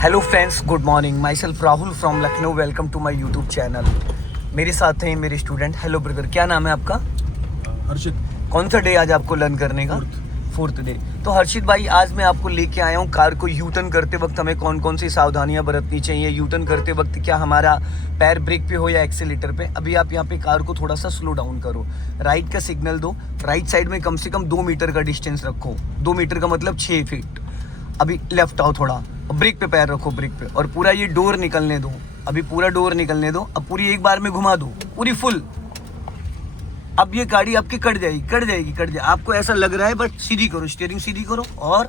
Hello friends, good morning. My self Rahul from Lucknow. Welcome to my YouTube channel. मेरे साथ हैं मेरे स्टूडेंट। हेलो ब्रदर, क्या नाम है आपका? हर्षित। कौन सा डे आज आपको लर्न करने का? Fourth day. तो हर्षित भाई, आज मैं आपको लेके आया हूँ कार को यू टर्न करते वक्त हमें कौन कौन सी सावधानियां बरतनी चाहिए। यू टर्न करते वक्त क्या हमारा पैर ब्रेक पे हो या एक्सीलेटर पे। अभी आप यहाँ पे कार को थोड़ा सा स्लो डाउन करो, राइट का सिग्नल दो, राइट साइड में कम से कम 2 मीटर का डिस्टेंस रखो। 2 मीटर का मतलब 6 फीट। अभी लेफ्ट आओ थोड़ा, ब्रेक पे पैर रखो, ब्रेक पे, और पूरा ये डोर निकलने दो। अभी पूरा डोर निकलने दो। अब पूरी एक बार में घुमा दो, पूरी फुल। अब ये गाड़ी आपकी कट जाएगी। आपको ऐसा लग रहा है, बट सीधी करो, स्टीयरिंग सीधी करो, और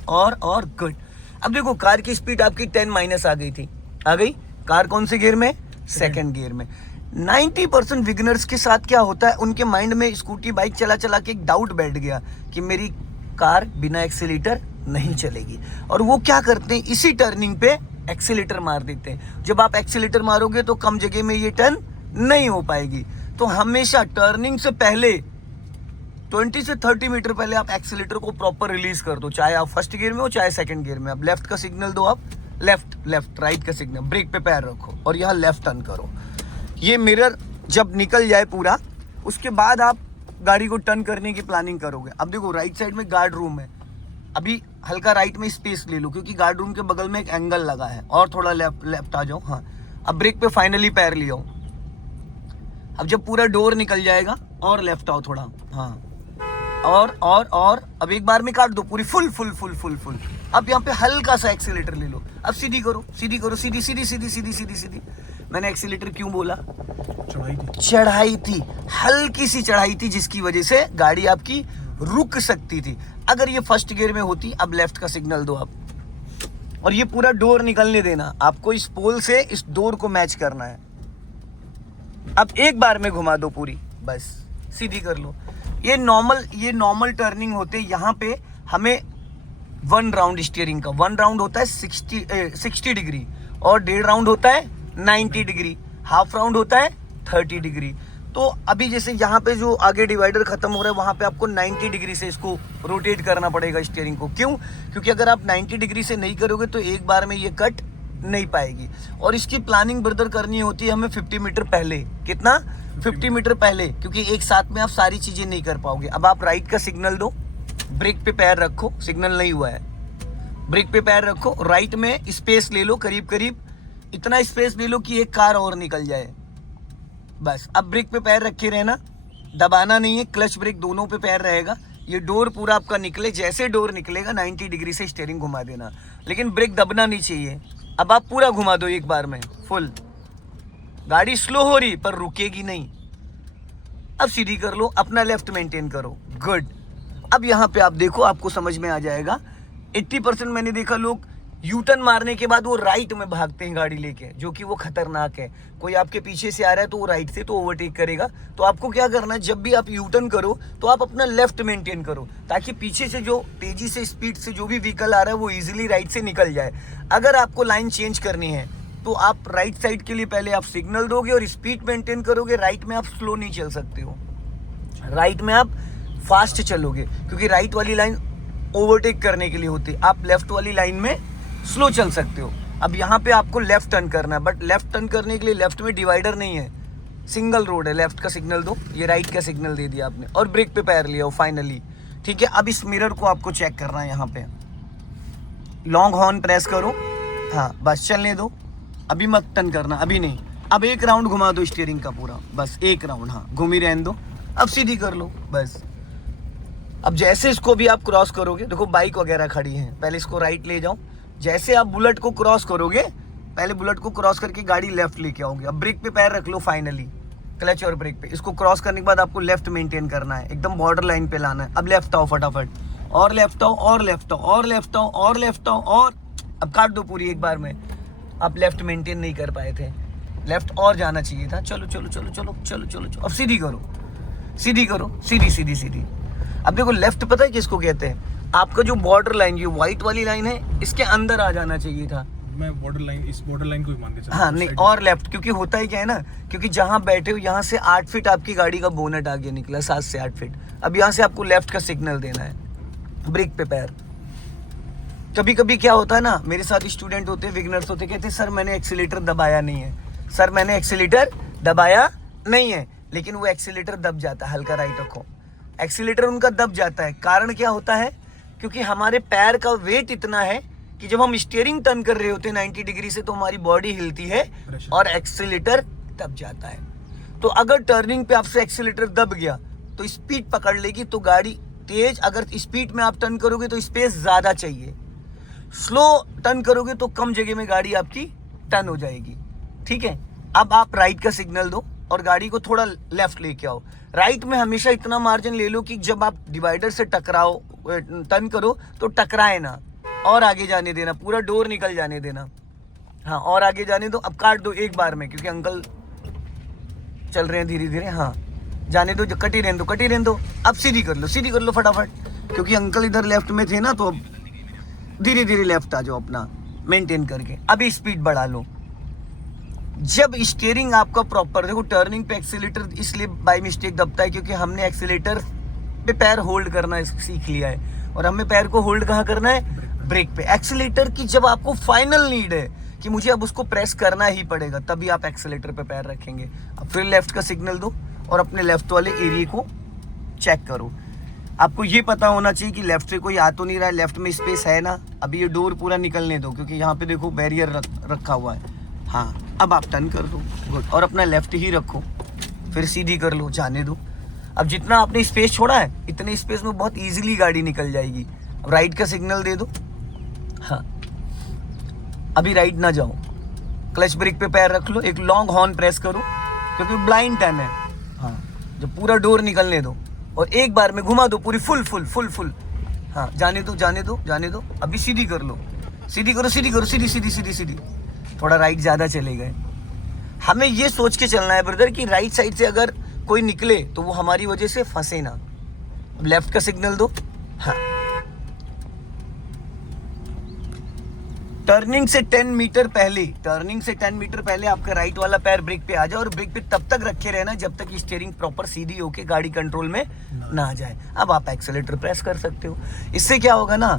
गुड। अब देखो कार की स्पीड आपकी 10 माइनस आ गई थी, आ गई। कार कौन से गियर में? सेकंड गियर में। 90% बिगिनर्स के साथ क्या होता है, उनके माइंड में स्कूटी बाइक चला चला के एक डाउट बैठ गया कि मेरी कार बिना एक्सीलेटर नहीं चलेगी, और वो क्या करते हैं, इसी टर्निंग पे एक्सीलेटर मार देते हैं। जब आप एक्सीलेटर मारोगे तो कम जगह में ये टर्न नहीं हो पाएगी। तो हमेशा टर्निंग से पहले 20 से 30 मीटर पहले आप एक्सीलेटर को प्रॉपर रिलीज कर दो, चाहे आप फर्स्ट गियर में हो चाहे सेकंड गियर में। अब लेफ्ट का सिग्नल दो, आप लेफ्ट, राइट का सिग्नल, ब्रेक पे पैर रखो और यहाँ लेफ्ट टर्न करो। ये मिरर जब निकल जाए पूरा, उसके बाद आप गाड़ी को टर्न करने की प्लानिंग करोगे। अब देखो राइट साइड में गार्ड रूम है, अभी हल्का राइट में स्पेस ले लो क्योंकि गार्ड रूम के बगल में एक एंगल लगा है, और थोड़ा लेफ्ट आ जाओ। हाँ, अब ब्रेक पे फाइनली पैर ले आओ। अब जब पूरा डोर निकल जाएगा और लेफ्ट आओ थोड़ा। हाँ, और अब एक बार में काट दो पूरी फुल। अब यहाँ पे हल्का सा एक्सीलेटर ले लो। अब सीधी करो, सीधी। मैंने एक्सीलेटर क्यों बोला? चढ़ाई थी, हल्की सी चढ़ाई थी, जिसकी वजह से गाड़ी आपकी रुक सकती थी। अगर ये फर्स्ट गियर में होती, अब लेफ्ट का सिग्नल दो आप, और ये पूरा डोर निकलने देना। आपको इस पोल से इस डोर को मैच करना है। अब एक बार में घुमा दो पूरी, बस सीधी कर लो। ये नॉर्मल टर्निंग होते हैं। यहाँ पे हमें 1 राउंड स्टीयरिंग का, 1 राउंड होता है 60 डिग्री, और 1.5 राउंड होता है 90 डिग्री, हाफ राउंड होता है 30 डिग्री। तो अभी जैसे यहाँ पे जो आगे डिवाइडर खत्म हो रहा है, वहाँ पे आपको 90 डिग्री से इसको रोटेट करना पड़ेगा स्टीयरिंग को। क्यों? क्योंकि अगर आप 90 डिग्री से नहीं करोगे तो एक बार में ये कट नहीं पाएगी। और इसकी प्लानिंग ब्रदर करनी होती है हमें 50 मीटर पहले। कितना? 50 मीटर पहले, क्योंकि एक साथ में आप सारी चीजें नहीं कर पाओगे। अब आप राइट का सिग्नल दो, ब्रेक पे पैर रखो, सिग्नल नहीं हुआ है, ब्रेक पे पैर रखो, राइट में स्पेस ले लो, करीब इतना स्पेस ले लो कि एक कार और निकल जाए, बस। अब ब्रेक पे पैर रखे रहना, दबाना नहीं है, क्लच ब्रेक दोनों पे पैर रहेगा। ये डोर पूरा आपका निकले, जैसे डोर निकलेगा 90 डिग्री से स्टीयरिंग घुमा देना, लेकिन ब्रेक दबना नहीं चाहिए। अब आप पूरा घुमा दो एक बार में फुल। गाड़ी स्लो हो रही पर रुकेगी नहीं। अब सीधी कर लो, अपना लेफ्ट मेंटेन करो, गुड। अब यहाँ पे आप देखो, आपको समझ में आ जाएगा। 80% मैंने देखा लोग यू टर्न मारने के बाद वो राइट में भागते हैं गाड़ी लेके, जो कि वो खतरनाक है। कोई आपके पीछे से आ रहा है तो वो राइट से तो ओवरटेक करेगा। तो आपको क्या करना है, जब भी आप यू टर्न करो तो आप अपना लेफ्ट मेंटेन करो, ताकि पीछे से जो तेजी से स्पीड से जो भी व्हीकल आ रहा है वो इजीली राइट से निकल जाए। अगर आपको लाइन चेंज करनी है तो आप राइट साइड के लिए पहले आप सिग्नल दोगे और स्पीड मेंटेन करोगे। राइट में आप स्लो नहीं चल सकते हो, राइट में आप फास्ट चलोगे, क्योंकि राइट वाली लाइन ओवरटेक करने के लिए होती है। आप लेफ्ट वाली लाइन में स्लो चल सकते हो। अब यहाँ पे आपको लेफ्ट टर्न करना है, बट लेफ्ट टर्न करने के लिए लेफ्ट में डिवाइडर नहीं है, सिंगल रोड है। लेफ्ट का सिग्नल दो, ये राइट का सिग्नल दे दिया आपने, और ब्रेक पे पैर लिया फाइनली। ठीक है, अब इस मिरर को आपको चेक करना है। यहाँ पे लॉन्ग हॉर्न प्रेस करो, हाँ बस चलने दो, अभी मत टर्न करना, अभी नहीं। अब एक राउंड घुमा दो स्टीयरिंग का पूरा, बस एक राउंड, हाँ घूमी रहने दो। अब सीधी कर लो, बस। अब जैसे इसको भी आप क्रॉस करोगे, देखो बाइक वगैरह खड़ी है, पहले इसको राइट ले जाओ। जैसे आप बुलेट को क्रॉस करोगे, पहले बुलेट को क्रॉस करके गाड़ी लेफ्ट लेके आओगे। अब ब्रेक पे पैर रख लो फाइनली, क्लच और ब्रेक पे। इसको क्रॉस करने के बाद आपको लेफ्ट मेंटेन करना है, एकदम बॉर्डर लाइन पे लाना है। अब लेफ्ट आओ फटाफट, और लेफ्ट आओ, और लेफ्ट आओ, और लेफ्ट आओ, और लेफ्ट आओ, और अब काट दो पूरी एक बार में। आप लेफ्ट मेंटेन नहीं कर पाए थे, लेफ्ट और जाना चाहिए था। चलो। अब सीधी करो, सीधी। अब देखो लेफ्ट पता है किसको कहते हैं? आपका जो बॉर्डर लाइन, ये व्हाइट वाली लाइन है, इसके अंदर आ जाना चाहिए था। मैं इस बॉर्डर लाइन को ही मान के चलता हूं। हाँ नहीं, और लेफ्ट, क्योंकि होता ही क्या है ना, क्योंकि जहां बैठे हो यहाँ से 8 फीट आपकी गाड़ी का बोनट आगे निकला, 7 से 8 फीट। अब यहाँ से आपको लेफ्ट का सिग्नल देना है, ब्रेक पे पैर। कभी कभी क्या होता है ना, मेरे साथ स्टूडेंट होते, बिगिनर्स होते, कहते सर मैंने एक्सीलेटर दबाया नहीं है, सर मैंने एक्सीलेटर दबाया नहीं है, लेकिन वो एक्सीलेटर दब जाता है। हल्का राइट रखो, एक्सीलेटर उनका दब जाता है। कारण क्या होता है? क्योंकि हमारे पैर का वेट इतना है कि जब हम स्टीयरिंग टर्न कर रहे होते हैं 90 डिग्री से, तो हमारी बॉडी हिलती है और एक्सीलेटर दब जाता है। तो अगर टर्निंग पे आपसे एक्सीलेटर दब गया तो स्पीड पकड़ लेगी, तो गाड़ी तेज, अगर स्पीड में आप टर्न करोगे तो स्पेस ज़्यादा चाहिए, स्लो टर्न करोगे तो कम जगह में गाड़ी आपकी टर्न हो जाएगी। ठीक है, अब आप राइट का सिग्नल दो और गाड़ी को थोड़ा लेफ्ट लेके आओ। राइट में हमेशा इतना मार्जिन ले लो कि जब आप डिवाइडर से टकराओ, टर्न करो तो टकराए ना, और आगे जाने देना, पूरा डोर निकल जाने देना। हाँ, और आगे जाने दो। अब काट दो एक बार में, क्योंकि अंकल चल रहे हैं धीरे धीरे। हाँ, जाने दो, कटी रहने दो, कटी रहने दो। अब सीधी कर लो फटाफट, क्योंकि अंकल इधर लेफ्ट में थे ना, तो अब धीरे धीरे लेफ्ट आ जाओ अपना मेंटेन करके। अभी स्पीड बढ़ा लो। जब स्टीयरिंग आपका प्रॉपर, देखो टर्निंग पे एक्सीलेटर इसलिए बाय मिस्टेक दबता है क्योंकि हमने एक्सीलेटर पे पैर होल्ड करना सीख लिया है, और हमें पैर को होल्ड कहाँ करना है? ब्रेक पे। एक्सीलेटर की जब आपको फाइनल नीड है कि मुझे अब उसको प्रेस करना ही पड़ेगा, तभी आप एक्सीलेटर पे पैर रखेंगे। अब फिर लेफ्ट का सिग्नल दो और अपने लेफ्ट वाले एरिया को चेक करो। आपको ये पता होना चाहिए कि लेफ्ट से कोई आ तो नहीं रहा है, लेफ्ट में स्पेस है ना। अभी ये डोर पूरा निकलने दो, क्योंकि यहाँ पे देखो बैरियर रखा हुआ है। हाँ, अब आप टर्न कर दो, गुड, और अपना लेफ्ट ही रखो, फिर सीधी कर लो, जाने दो। अब जितना आपने स्पेस छोड़ा है, इतने स्पेस में बहुत इजीली गाड़ी निकल जाएगी। अब राइट का सिग्नल दे दो। हाँ, अभी राइट ना जाओ, क्लच ब्रेक पे पैर रख लो, एक लॉन्ग हॉर्न प्रेस करो, क्योंकि ब्लाइंड टर्न है। हाँ, जब पूरा डोर निकलने दो और एक बार में घुमा दो पूरी फुल। हाँ, जाने दो। अभी सीधी कर लो, सीधी। थोड़ा राइट ज़्यादा चले गए। हमें ये सोच के चलना है ब्रदर कि राइट साइड से अगर कोई निकले तो वो हमारी वजह से फंसे ना। अब लेफ्ट का सिग्नल दो। हाँ, टर्निंग से 10 मीटर पहले आपका राइट वाला पैर ब्रेक पे आ जाए, और ब्रेक पे तब तक रखे रहना जब तक स्टीयरिंग प्रॉपर सीधी होके गाड़ी कंट्रोल में ना आ जाए। अब आप एक्सीलेटर प्रेस कर सकते हो। इससे क्या होगा ना,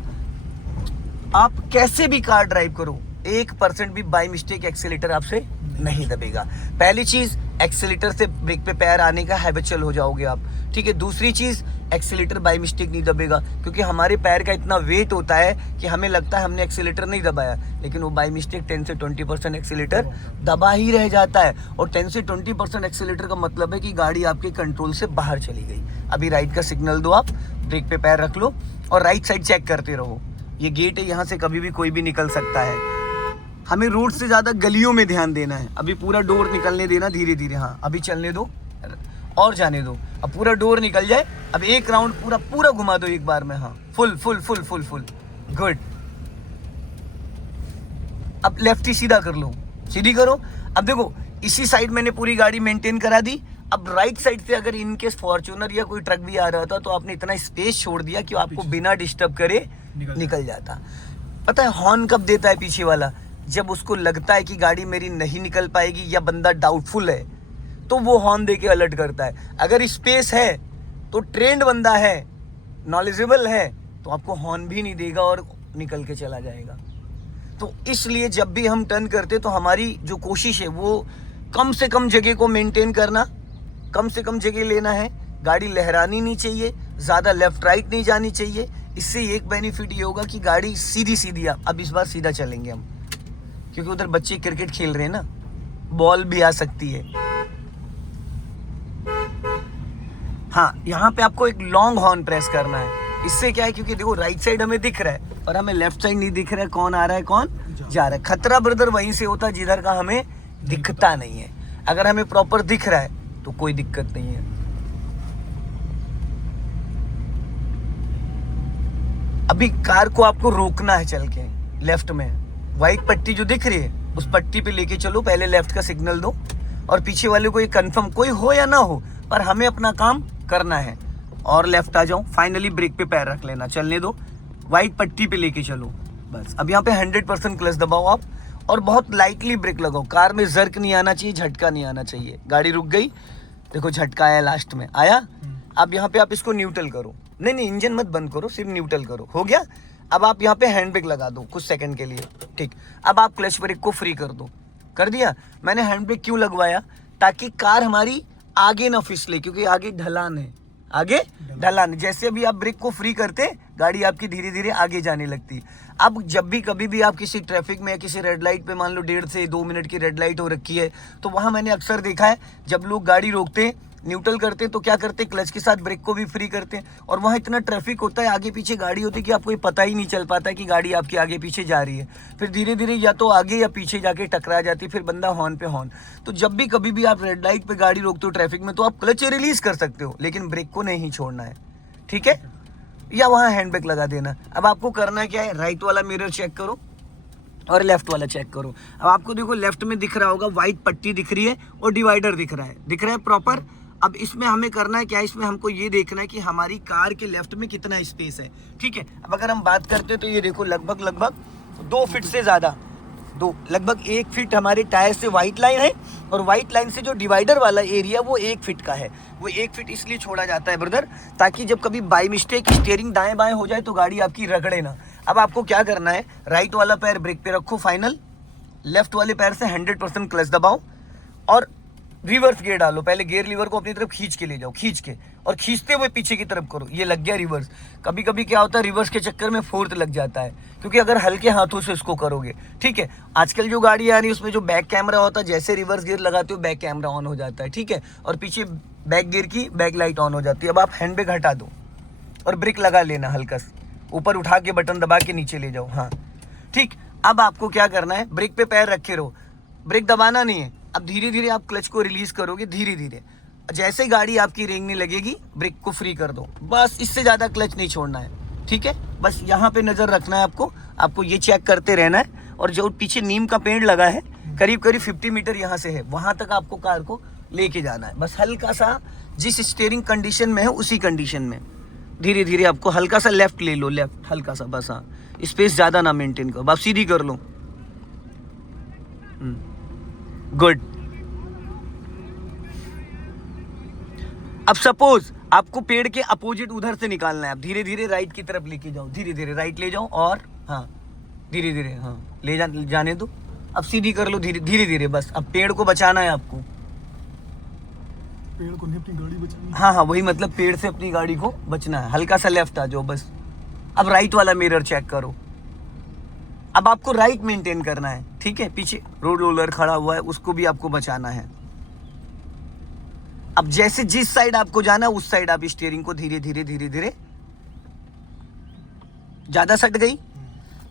आप कैसे भी कार ड्राइव करो, 1% भी बाय मिस्टेक एक्सीलेटर आपसे नहीं दबेगा। पहली चीज, एक्सीलेटर से ब्रेक पे पैर आने का हैबिचुअल हो जाओगे आप। ठीक है, दूसरी चीज, एक्सीलेटर बाय मिस्टेक नहीं दबेगा, क्योंकि हमारे पैर का इतना वेट होता है कि हमें लगता है हमने एक्सीलेटर नहीं दबाया, लेकिन वो बाय मिस्टेक 10 से 20% एक्सीलेटर दबा ही रह जाता है। और 10 से 20% एक्सीलेटर का मतलब है कि गाड़ी आपके कंट्रोल से बाहर चली गई। अभी राइट का सिग्नल दो, आप ब्रेक पे पैर रख लो और राइट साइड चेक करते रहो। ये गेट है, यहाँ से कभी भी कोई भी निकल सकता है। हमें रोड से ज़्यादा गलियों में ध्यान देना है। अभी पूरा डोर निकलने देना धीरे धीरे। हाँ, अभी चलने दो और जाने दो। अब पूरा डोर निकल जाए, अब एक राउंड पूरा घुमा दो एक बार में। हाँ, फुल, गुड। अब लेफ्ट ही सीधा कर लो, सीधी करो। अब देखो, इसी साइड मैंने पूरी गाड़ी मेंटेन करा दी। अब राइट साइड से अगर इनकेस फॉर्च्यूनर या कोई ट्रक भी आ रहा था, तो आपने इतना स्पेस छोड़ दिया कि आपको बिना डिस्टर्ब करे निकल जाता। पता है हॉर्न कब देता है पीछे वाला? जब उसको लगता है कि गाड़ी मेरी नहीं निकल पाएगी या बंदा डाउटफुल है, तो वो हॉर्न दे के अलर्ट करता है। अगर स्पेस है तो ट्रेंड बंदा है, नॉलेजेबल है, तो आपको हॉर्न भी नहीं देगा और निकल के चला जाएगा। तो इसलिए जब भी हम टर्न करते तो हमारी जो कोशिश है वो कम से कम जगह को मेंटेन करना, कम से कम जगह लेना है। गाड़ी लहरानी नहीं चाहिए, ज़्यादा लेफ्ट राइट नहीं जानी चाहिए। इससे एक बेनिफिट ये होगा कि गाड़ी सीधी अब इस बार सीधा चलेंगे हम, क्योंकि उधर बच्चे क्रिकेट खेल रहे हैं ना, बॉल भी आ सकती है। हाँ, यहाँ पे आपको एक लॉन्ग हॉर्न प्रेस करना है। इससे क्या है, क्योंकि देखो राइट साइड हमें दिख रहा है और हमें लेफ्ट साइड नहीं दिख रहा है, कौन आ रहा है कौन जा रहा है। खतरा ब्रदर वहीं से होता है जिधर का हमें दिखता नहीं है। अगर हमें प्रॉपर दिख रहा है तो कोई दिक्कत नहीं है। अभी कार को आपको रोकना है चल के, लेफ्ट में व्हाइट पट्टी जो दिख रही है उस पट्टी पे लेके चलो। पहले लेफ्ट का सिग्नल दो और पीछे वाले को ये कंफर्म, कोई हो या ना हो, पर हमें अपना काम करना है। और लेफ्ट आ जाओ, फाइनली ब्रेक पे पैर रख लेना, चलने दो, व्हाइट पट्टी पे लेके चलो बस। अब यहाँ पे 100% क्लच दबाओ आप और बहुत लाइटली ब्रेक लगाओ। कार में जर्क नहीं आना चाहिए, झटका नहीं आना चाहिए। गाड़ी रुक गई, देखो झटका आया, लास्ट में आया। अब यहाँ पे आप इसको न्यूट्रल करो, नहीं इंजन मत बंद करो, सिर्फ न्यूट्रल करो, हो गया। अब आप यहाँ पे हैंड ब्रेक लगा दो कुछ सेकंड के लिए, ठीक। अब आप क्लच ब्रेक को फ्री कर दो। कर दिया। मैंने हैंड ब्रेक क्यों लगवाया? ताकि कार हमारी आगे ना फिसले, क्योंकि आगे ढलान है, आगे ढलान। जैसे अभी आप ब्रेक को फ्री करते, गाड़ी आपकी धीरे धीरे आगे जाने लगती। अब जब भी कभी भी आप किसी ट्रैफिक में या किसी रेड लाइट पे, मान लो 1.5 से 2 मिनट की रेड लाइट हो रखी है, तो वहां मैंने अक्सर देखा है जब लोग गाड़ी रोकते, न्यूट्रल करते, तो क्या करते, क्लच के साथ ब्रेक को भी फ्री करते हैं। और वहाँ इतना ट्रैफिक होता है, आगे पीछे गाड़ी होती है कि आपको ये पता ही नहीं चल पाता है कि गाड़ी आपकी आगे पीछे जा रही है। फिर धीरे धीरे या तो आगे या पीछे जाके टकरा जाती है, फिर बंदा हॉर्न पे हॉर्न। तो जब भी कभी भी आप रेड लाइट पे गाड़ी रोकते हो ट्रैफिक में, तो आप क्लच रिलीज कर सकते हो, लेकिन ब्रेक को नहीं छोड़ना है, ठीक है। या वहाँ हैंड ब्रेक लगा देना। अब आपको करना क्या है, राइट वाला मिरर चेक करो और लेफ्ट वाला चेक करो। अब आपको देखो लेफ्ट में दिख रहा होगा, व्हाइट पट्टी दिख रही है और डिवाइडर दिख रहा है प्रॉपर। अब इसमें हमें करना है क्या, इसमें हमको ये देखना है कि हमारी कार के लेफ्ट में कितना स्पेस है, ठीक है। अब अगर हम बात करते हैं तो ये देखो लगभग 2 फीट से ज़्यादा, लगभग 1 फीट हमारे टायर से वाइट लाइन है, और वाइट लाइन से जो डिवाइडर वाला एरिया वो 1 फीट का है। वो 1 फीट इसलिए छोड़ा जाता है ब्रदर, ताकि जब कभी बाई मिस्टेक स्टीयरिंग दाएं बाएं हो जाए तो गाड़ी आपकी रगड़े ना। अब आपको क्या करना है, राइट वाला पैर ब्रेक पे रखो फाइनल, लेफ्ट वाले पैर से 100% क्लच दबाओ और रिवर्स गियर डालो। पहले गियर लीवर को अपनी तरफ खींच के ले जाओ, खींच के, और खींचते हुए पीछे की तरफ करो। ये लग गया रिवर्स। कभी कभी क्या होता है, रिवर्स के चक्कर में फोर्थ लग जाता है, क्योंकि अगर हल्के हाथों से इसको करोगे, ठीक है। आजकल जो गाड़ी आ रही है उसमें जो बैक कैमरा होता है, जैसे रिवर्स गियर लगाते हो बैक कैमरा ऑन हो जाता है, ठीक है, और पीछे बैक गियर की बैक लाइट ऑन हो जाती है। अब आप हैंड ब्रेक हटा दो और ब्रेक लगा लेना, हल्का सा ऊपर उठा के बटन दबा के नीचे ले जाओ, हाँ ठीक। अब आपको क्या करना है, ब्रेक पे पैर रखे रहो, ब्रेक दबाना नहीं है। अब धीरे धीरे आप क्लच को रिलीज करोगे, धीरे धीरे जैसे गाड़ी आपकी रेंगने लगेगी ब्रेक को फ्री कर दो, बस। इससे ज़्यादा क्लच नहीं छोड़ना है, ठीक है। बस यहाँ पे नज़र रखना है आपको ये चेक करते रहना है। और जो पीछे नीम का पेड़ लगा है, करीब 50 मीटर यहाँ से है, वहाँ तक आपको कार को लेके जाना है। बस हल्का सा जिस स्टीयरिंग कंडीशन में है उसी कंडीशन में धीरे धीरे आपको हल्का सा लेफ्ट ले लो, लेफ्ट हल्का सा, बस हाँ, स्पेस ज़्यादा ना मेंटेन करो, आप सीधी कर लो, गुड। अब सपोज आपको पेड़ के अपोजिट उधर से निकालना है, आप धीरे धीरे राइट की तरफ लेके जाओ, धीरे धीरे राइट ले जाओ, और हाँ धीरे धीरे, हाँ जाने दो। अब सीधी कर लो धीरे धीरे, बस। अब पेड़ को बचाना है आपको, पेड़ को नहीं अपनी गाड़ी बचानी। हाँ वही, मतलब पेड़ से अपनी गाड़ी को बचना है। हल्का सा लेफ्ट आ जाओ, बस। अब राइट वाला मिरर चेक करो। अब आपको राइट मेंटेन करना है, ठीक है। पीछे रोड रोलर खड़ा हुआ है, उसको भी आपको बचाना है। अब जैसे जिस साइड आपको जाना है उस साइड आप स्टीयरिंग को धीरे धीरे, ज्यादा सट गई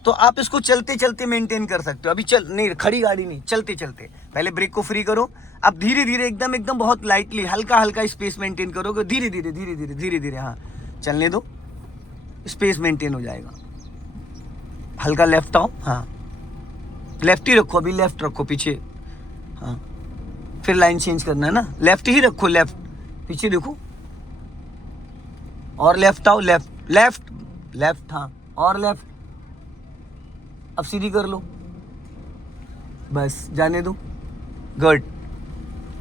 तो आप इसको चलते चलते मेंटेन कर सकते हो। अभी नहीं, खड़ी गाड़ी नहीं, चलते चलते पहले ब्रेक को फ्री करो। अब धीरे धीरे एकदम बहुत लाइटली हल्का स्पेस मेंटेन करोगे, धीरे धीरे, हाँ चलने दो, स्पेस मेंटेन हो जाएगा। हल्का लेफ्ट आओ, हाँ लेफ्ट ही रखो, अभी लेफ्ट रखो पीछे, हाँ फिर लाइन चेंज करना है ना, लेफ्ट ही रखो, लेफ्ट पीछे देखो, और लेफ्ट आओ, लेफ्ट, हाँ और लेफ्ट। अब सीधी कर लो, बस जाने दो, गुड।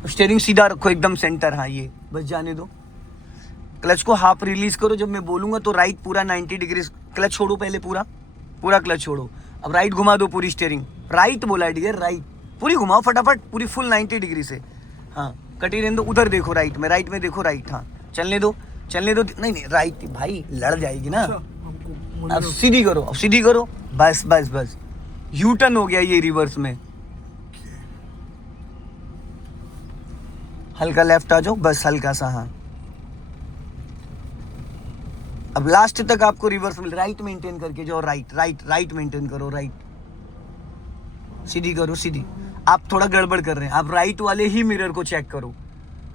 स्टीयरिंग सीधा रखो एकदम सेंटर, हाँ ये बस जाने दो। क्लच को हाफ रिलीज करो, जब मैं बोलूंगा तो राइट पूरा 90 डिग्री क्लच छोड़ो, पहले पूरा क्लच छोड़ो। अब राइट घुमा दो पूरी स्टीयरिंग, राइट बोला डियर, राइट पूरी घुमाओ फटाफट, पूरी फुल 90 डिग्री से, हाँ कटी रहने दो। उधर देखो राइट में देखो, राइट, हाँ चलने दो, नहीं राइट भाई लड़ जाएगी ना। अब सीधी करो, बस यू टर्न हो गया ये रिवर्स में। हल्का लेफ्ट आ जाओ, बस हल्का सा, हाँ। अब लास्ट तक आपको रिवर्स में राइट मेंटेन करके जाओ, राइट मेंटेन करो, राइट सीधी करो, सीधी। आप थोड़ा गड़बड़ कर रहे हैं, आप राइट वाले ही मिरर को चेक करो।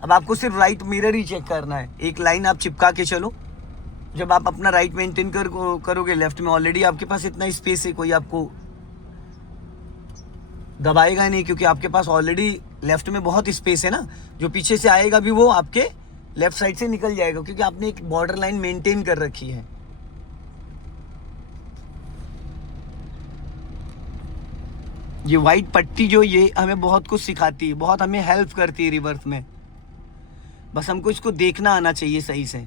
अब आपको सिर्फ राइट मिरर ही चेक करना है, एक लाइन आप चिपका के चलो। जब आप अपना राइट मेंटेन करोगे, लेफ्ट में ऑलरेडी आपके पास इतना स्पेस है, कोई आपको दबाएगा नहीं, क्योंकि आपके पास ऑलरेडी लेफ्ट में बहुत स्पेस है ना। जो पीछे से आएगा भी वो आपके लेफ्ट साइड से निकल जाएगा, क्योंकि आपने एक बॉर्डर लाइन मेंटेन कर रखी है। ये वाइट पट्टी जो ये हमें बहुत कुछ सिखाती है, बहुत हमें हेल्प करती है रिवर्स में। बस हमको इसको देखना आना चाहिए सही से।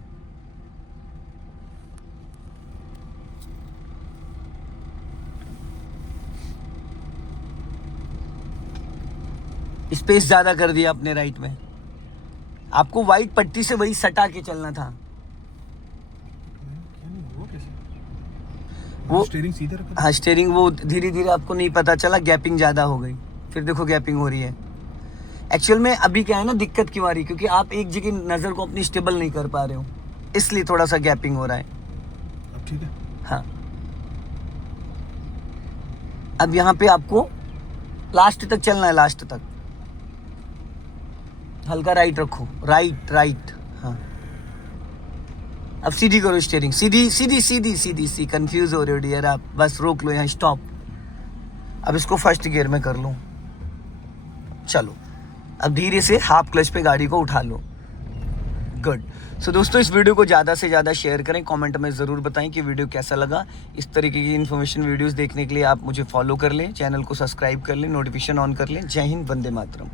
स्पेस ज़्यादा कर दिया अपने राइट में। आपको वाइट पट्टी से वही सटा के चलना था। वो कैसे? वो स्टीयरिंग सीधा रखा था? हाँ, स्टीयरिंग वो धीरे धीरे आपको नहीं पता चला, गैपिंग ज़्यादा हो गई। फिर देखो गैपिंग हो रही है। एक्चुअल में अभी क्या है ना, दिक्कत क्यों आ रही है, क्योंकि आप एक जगह नज़र को अपनी स्टेबल नहीं कर पा रहे हो, इसलिए थोड़ा सा गैपिंग हो रहा है। अब ठीक है। हाँ, अब यहाँ पे आपको लास्ट तक चलना है, लास्ट तक। हल्का राइट रखो, राइट राइट। हाँ, अब सीधी करो स्टीयरिंग, सीधी सीधी सीधी सीधी सी। कंफ्यूज हो रहे हो डियर आप, बस रोक लो यहाँ, स्टॉप। अब इसको फर्स्ट गियर में कर लो, चलो। अब धीरे से हाफ क्लच पे गाड़ी को उठा लो। गुड। सो दोस्तों, इस वीडियो को ज़्यादा से ज़्यादा शेयर करें, कमेंट में ज़रूर बताएं कि वीडियो कैसा लगा। इस तरीके की इन्फॉर्मेशन वीडियोस देखने के लिए आप मुझे फॉलो कर लें, चैनल को सब्सक्राइब कर लें, नोटिफिकेशन ऑन कर लें। जय हिंद, वंदे मातरम।